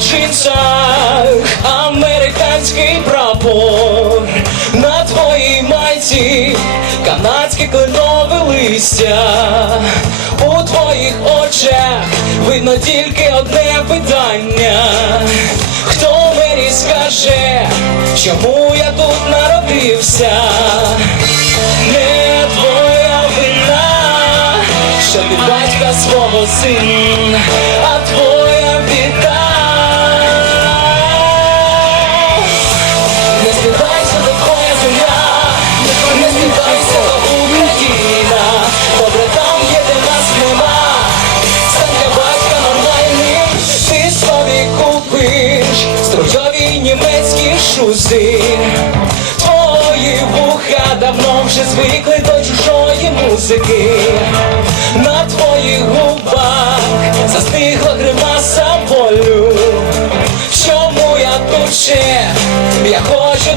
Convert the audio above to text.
джинсах американський прапор на твоїй майці канадське кленове листя. У твоїх очах видно тільки одне питання. Хто мені скаже, чому я тут народився? Не твоя вина, що ти батька свого син, німецькі шузи. Твої вуха давно вже звикли до чужої музики. На твоїх губах застигла гримаса болю. Чому я тут ще? Я хочу